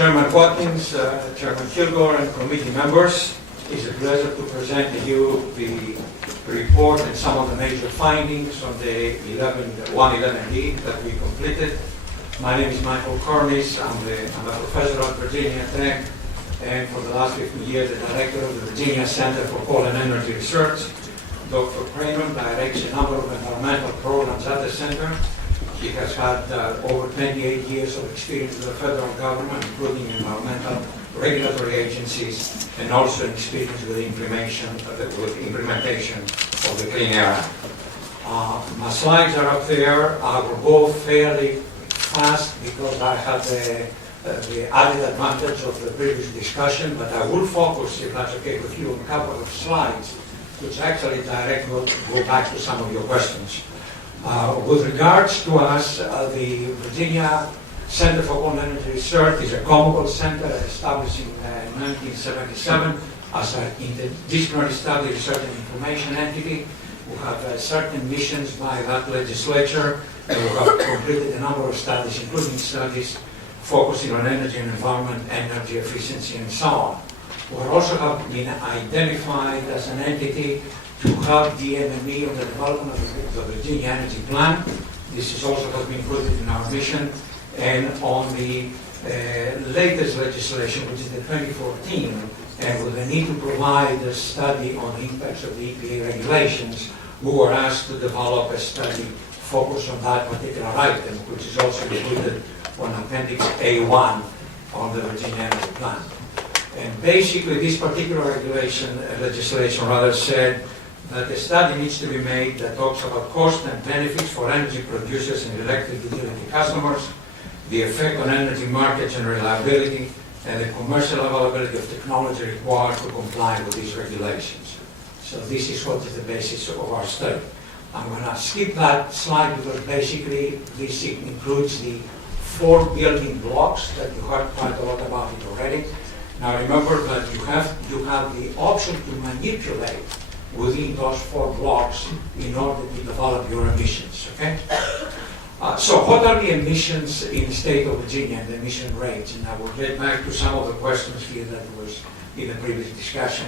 Chairman Watkins, Chairman Kilgore, and committee members, it's a pleasure to present to you the report and some of the major findings on the 111D that we completed. My name is Michael Karmis. I'm a professor at Virginia Tech, and for the last 15 years, the director of the Virginia Center for Coal and Energy Research. Dr. Kramer directs a number of environmental programs at the center. He has had over 28 years of experience with the federal government, including environmental regulatory agencies, and also experience with implementation of the Clean Air Act. My slides are up there. I will go fairly fast because I have the added advantage of the previous discussion, but I will focus, if that's okay with you, on a couple of slides, which actually directly go back to some of your questions. With regards to us, the Virginia Center for Coal and Energy Research is a Commonwealth Center established in 1977 as an interdisciplinary study, research, and information entity. We have certain missions by that legislature, and we have completed a number of studies, including studies focusing on energy and environment, energy efficiency, and so on. We also have been identified as an entity to help DMME on the development of the Virginia Energy Plan. This is also has been included in our mission. And on the latest legislation, which is the 2014, and with the need to provide a study on the impacts of the EPA regulations, we were asked to develop a study focused on that particular item, which is also included on Appendix A1 on the Virginia Energy Plan. And basically, this particular legislation said that a study needs to be made that talks about cost and benefits for energy producers and electric utility customers, the effect on energy markets and reliability, and the commercial availability of technology required to comply with these regulations. So this is what is the basis of our study. I'm going to skip that slide because basically this includes the 4 building blocks that you heard quite a lot about it already. Now remember that you have the option to manipulate within those 4 blocks in order to develop your emissions, okay? So what are the emissions in the state of Virginia and the emission rates? And I will get back to some of the questions here that was in the previous discussion.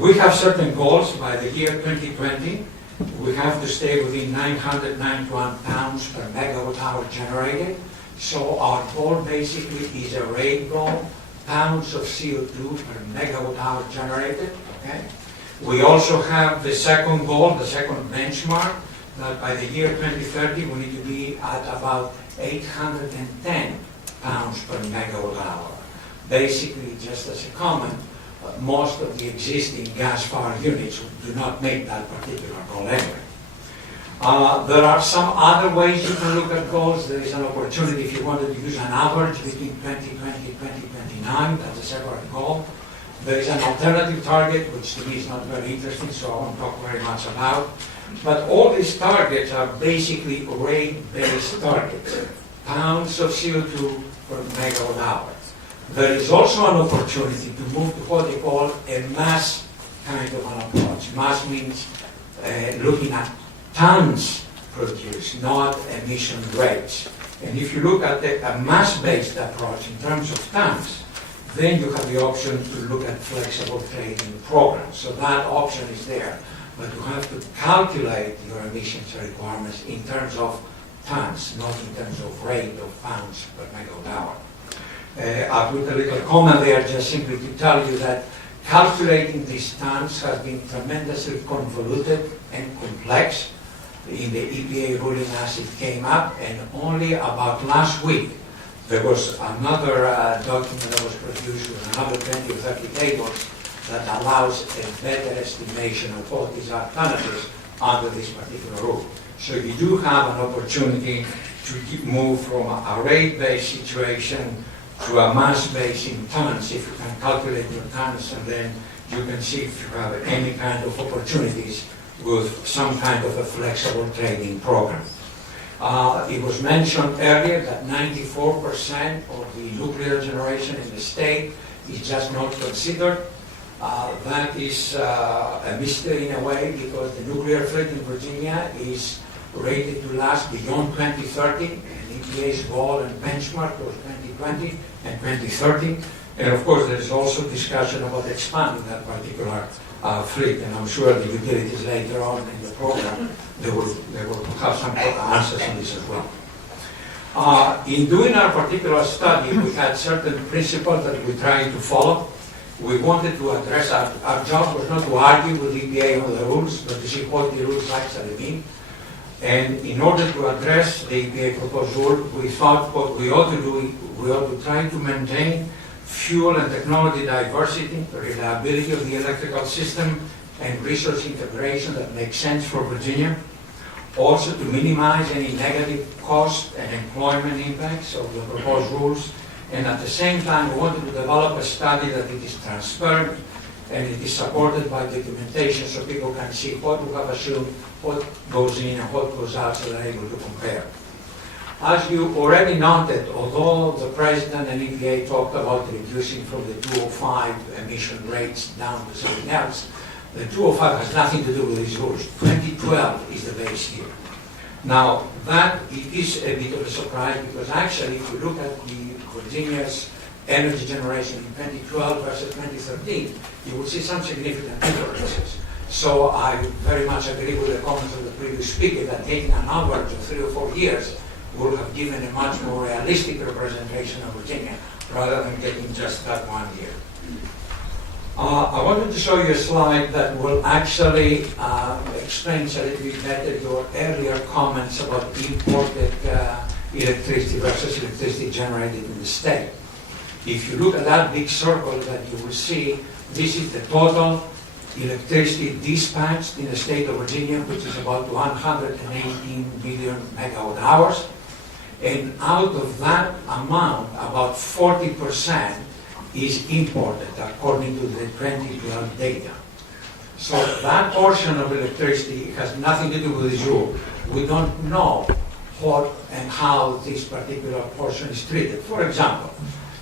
We have certain goals. By the year 2020, we have to stay within 991 pounds per megawatt hour generated. So our goal basically is a rate goal, pounds of CO2 per megawatt hour generated, okay? We also have the second goal, the second benchmark, that by the year 2030 we need to be at about 810 pounds per megawatt hour. Basically, just as a comment, most of the existing gas-fired units do not make that particular goal anyway. There are some other ways you can look at goals. There is an opportunity if you wanted to use an average between 2020 and 2029, that's a separate goal. There is an alternative target, which to me is not very interesting, so I won't talk very much about. But all these targets are basically rate-based targets, pounds of CO2 per megawatt hour. There is also an opportunity to move to what they call a mass kind of an approach. Mass means looking at tons produced, not emission rates. And if you look at a mass-based approach in terms of tons, then you have the option to look at flexible trading programs. So that option is there, but you have to calculate your emissions requirements in terms of tons, not in terms of rate of pounds per megawatt hour. I put a little comment there just simply to tell you that calculating these tons has been tremendously convoluted and complex in the EPA ruling as it came up, and only about last week there was another document that was produced with another 20 or 30 tables that allows a better estimation of what these alternatives under this particular rule. So you do have an opportunity to move from a rate-based situation to a mass-based in tons if you can calculate your tons, and then you can see if you have any kind of opportunities with some kind of a flexible trading program. It was mentioned earlier that 94% of the nuclear generation in the state is just not considered. That is a mystery in a way because the nuclear fleet in Virginia is rated to last beyond 2030, and EPA's goal and benchmark was 2020. and 2030. And of course, there is also discussion about expanding that particular fleet, and I'm sure the utilities later on in the program, they will have some answers on this as well. In doing our particular study, we had certain principles that we tried to follow. We wanted to address, our job was not to argue with EPA on the rules, but to see what the rules actually mean. And in order to address the EPA proposed rule, we thought what we ought to do, we ought to try to maintain fuel and technology diversity, the reliability of the electrical system, and resource integration that makes sense for Virginia. Also to minimize any negative cost and employment impacts of the proposed rules. And at the same time, we wanted to develop a study that it is transparent and it is supported by documentation so people can see what we have assumed, what goes in and what goes out, so they're able to compare. As you already noted, although the President and EPA talked about reducing from the 205 emission rates down to something else, the 205 has nothing to do with these rules. 2012 is the base year. Now, that it is a bit of a surprise because actually, if you look at the Virginia's energy generation in 2012 versus 2013, you will see some significant differences. So I very much agree with the comments of the previous speaker that taking an average of 3 or 4 years would have given a much more realistic representation of Virginia rather than taking just that 1 year. I wanted to show you a slide that will actually explain a little bit better your earlier comments about imported electricity versus electricity generated in the state. If you look at that big circle that you will see, this is the total electricity dispatched in the state of Virginia, which is about 118 billion megawatt hours. And out of that amount, about 40% is imported according to the 2012 data. So that portion of electricity has nothing to do with this rule. We don't know what and how this particular portion is treated. For example,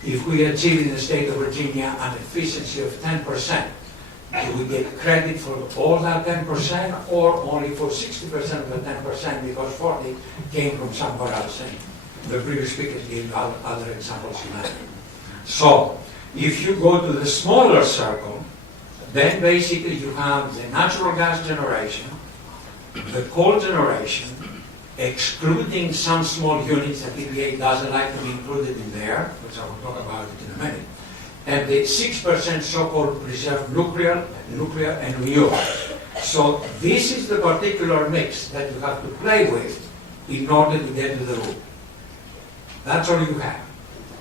if we achieve in the state of Virginia an efficiency of 10%, do we get credit for all that 10% or only for 60% of the 10% because 40 came from somewhere else? And the previous speakers gave other examples in that. So, if you go to the smaller circle, then basically you have the natural gas generation, the coal generation, excluding some small units that EPA doesn't like to be included in there, which I will talk about it in a minute, and the 6% so-called reserve nuclear and renewable. So this is the particular mix that you have to play with in order to get to the rule. That's all you have.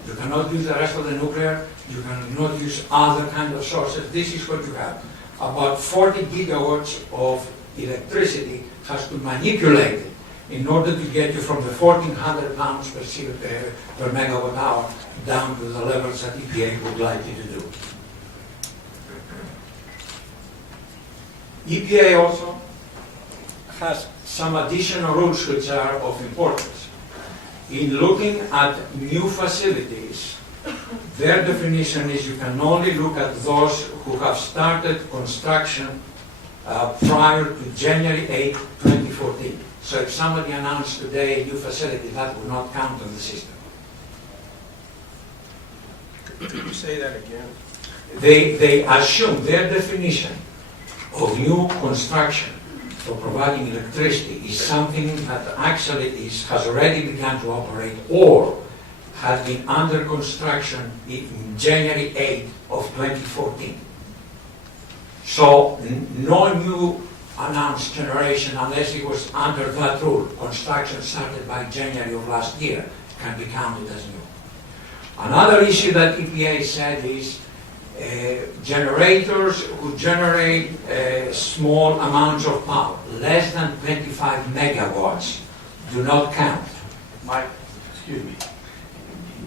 You cannot use the rest of the nuclear. You cannot use other kind of sources. This is what you have. About 40 gigawatts of electricity has to manipulate it in order to get you from the 1,400 pounds per megawatt hour down to the levels that EPA would like you to do. EPA also has some additional rules which are of importance. In looking at new facilities, their definition is you can only look at those who have started construction prior to January 8, 2014. So if somebody announced today a new facility, that would not count on the system. Could you say that again? They assume their definition of new construction for providing electricity is something that actually has already begun to operate or had been under construction in January 8 of 2014. So no new announced generation, unless it was under that rule, construction started by January of last year, can be counted as new. Another issue that EPA said is generators who generate small amounts of power, less than 25 megawatts, do not count. Mike, excuse me.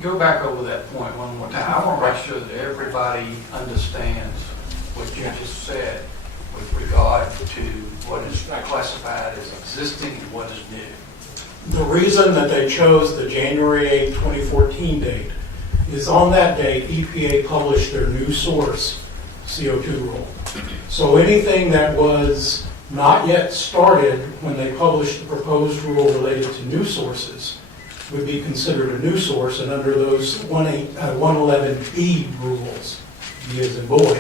Go back over that point one more time. I want to make sure that everybody understands what you just said with regard to what is classified as existing and what is new. The reason that they chose the January 8, 2014 date is on that date, EPA published their new source CO2 rule. So anything that was not yet started when they published the proposed rule related to new sources would be considered a new source, and under those 111B rules, B as in boy,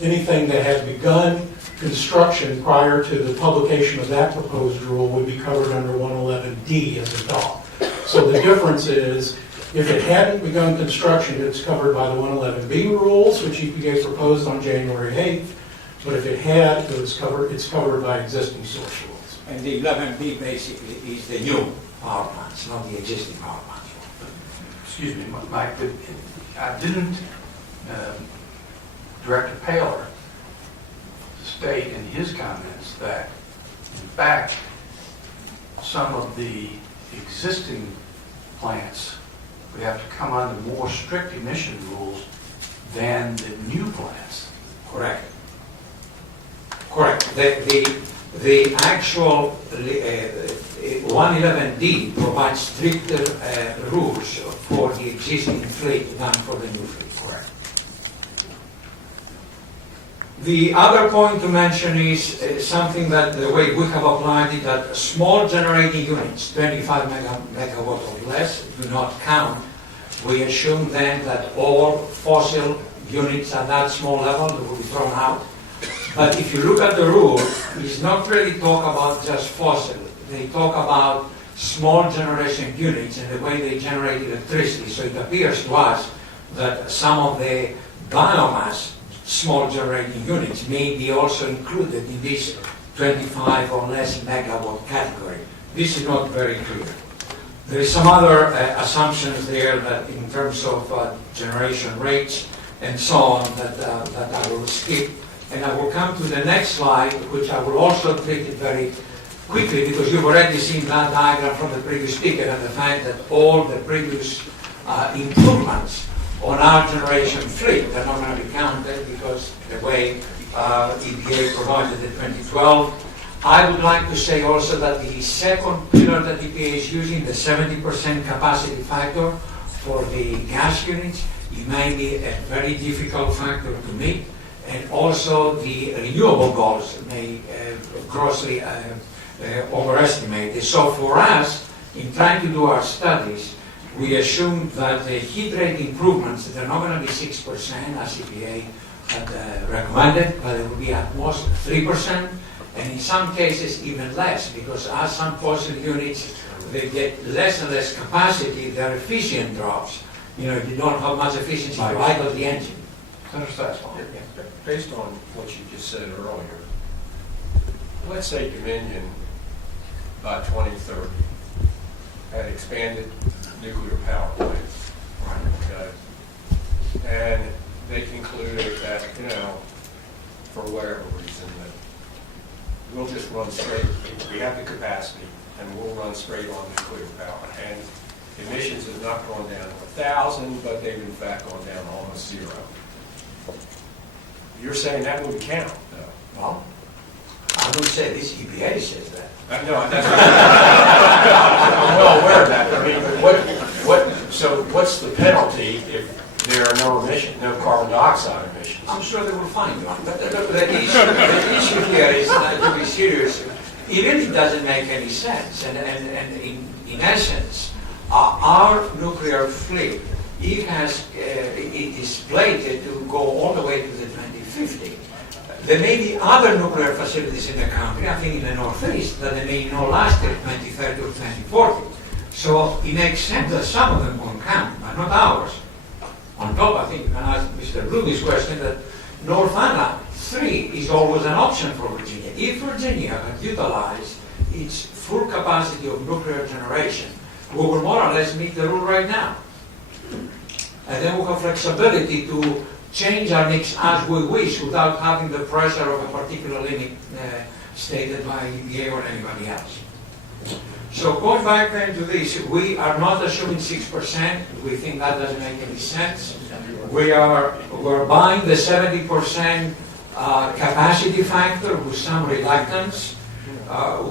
anything that had begun construction prior to the publication of that proposed rule would be covered under 111D as a dog. So the difference is, if it hadn't begun construction, it's covered by the 111B rules, which EPA proposed on January 8th, but if it had, it's covered by existing source rules. And the 11B basically is the new power plants, not the existing power plants. Excuse me, Mike, didn't Director Paler state in his comments that, in fact, some of the existing plants would have to come under more strict emission rules than the new plants? Correct. Correct. The actual 111D provides stricter rules for the existing fleet than for the new fleet. Correct. The other point to mention is something that the way we have applied it, that small generating units, 25 megawatt or less, do not count. We assume then that all fossil units at that small level will be thrown out. But if you look at the rule, it's not really talk about just fossil. They talk about small generation units and the way they generate electricity. So it appears to us that some of the biomass small generating units may be also included in this 25 or less megawatt category. This is not very clear. There is some other assumptions there that in terms of generation rates and so on that I will skip. And I will come to the next slide, which I will also treat it very quickly because you've already seen that diagram from the previous speaker and the fact that all the previous improvements on our generation fleet are not going to be counted because the way EPA provided in 2012. I would like to say also that the second pillar that EPA is using, the 70% capacity factor for the gas units, it may be a very difficult factor to meet. And also the renewable goals may grossly overestimate it. So for us, in trying to do our studies, we assume that the heat rate improvements, they're not going to be 6% as EPA had recommended, but it will be at most 3%, and in some cases even less, because as some fossil units, they get less and less capacity, their efficiency drops. You know, you don't have much efficiency to idle the engine. Based on what you just said earlier, let's say Dominion by 2030 had expanded nuclear power plants, okay, and they concluded that, you know, for whatever reason, that we'll just run straight, we have the capacity, and we'll run straight on nuclear power. And emissions have not gone down to 1,000, but they've in fact gone down to almost 0. You're saying that wouldn't count, though? Well, I would say this EPA says that. No, that's right. I'm well aware of that. I mean, so what's the penalty if there are no emissions, no carbon dioxide emissions? I'm sure they will find one. But the issue here is to be serious. It really doesn't make any sense. And in essence, our nuclear fleet, it is slated to go all the way to the 2050. There may be other nuclear facilities in the country, I think in the Northeast, that they may not last till 2030 or 2040. So it makes sense that some of them won't count, but not ours. On top, I think you can ask Mr. Ruby's question that North Anna 3 is always an option for Virginia. If Virginia had utilized its full capacity of nuclear generation, we will more or less meet the rule right now. And then we have flexibility to change our mix as we wish without having the pressure of a particular limit stated by EPA or anybody else. So going back then to this, we are not assuming 6%. We think that doesn't make any sense. We're buying the 70% capacity factor with some reluctance.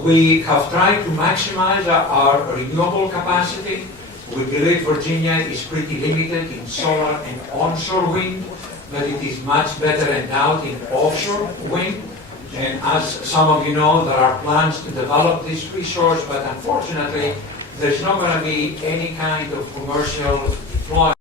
We have tried to maximize our renewable capacity. We believe Virginia is pretty limited in solar and onshore wind, but it is much better endowed in offshore wind. And as some of you know, there are plans to develop this resource, but unfortunately, there's not going to be any kind of commercial deployment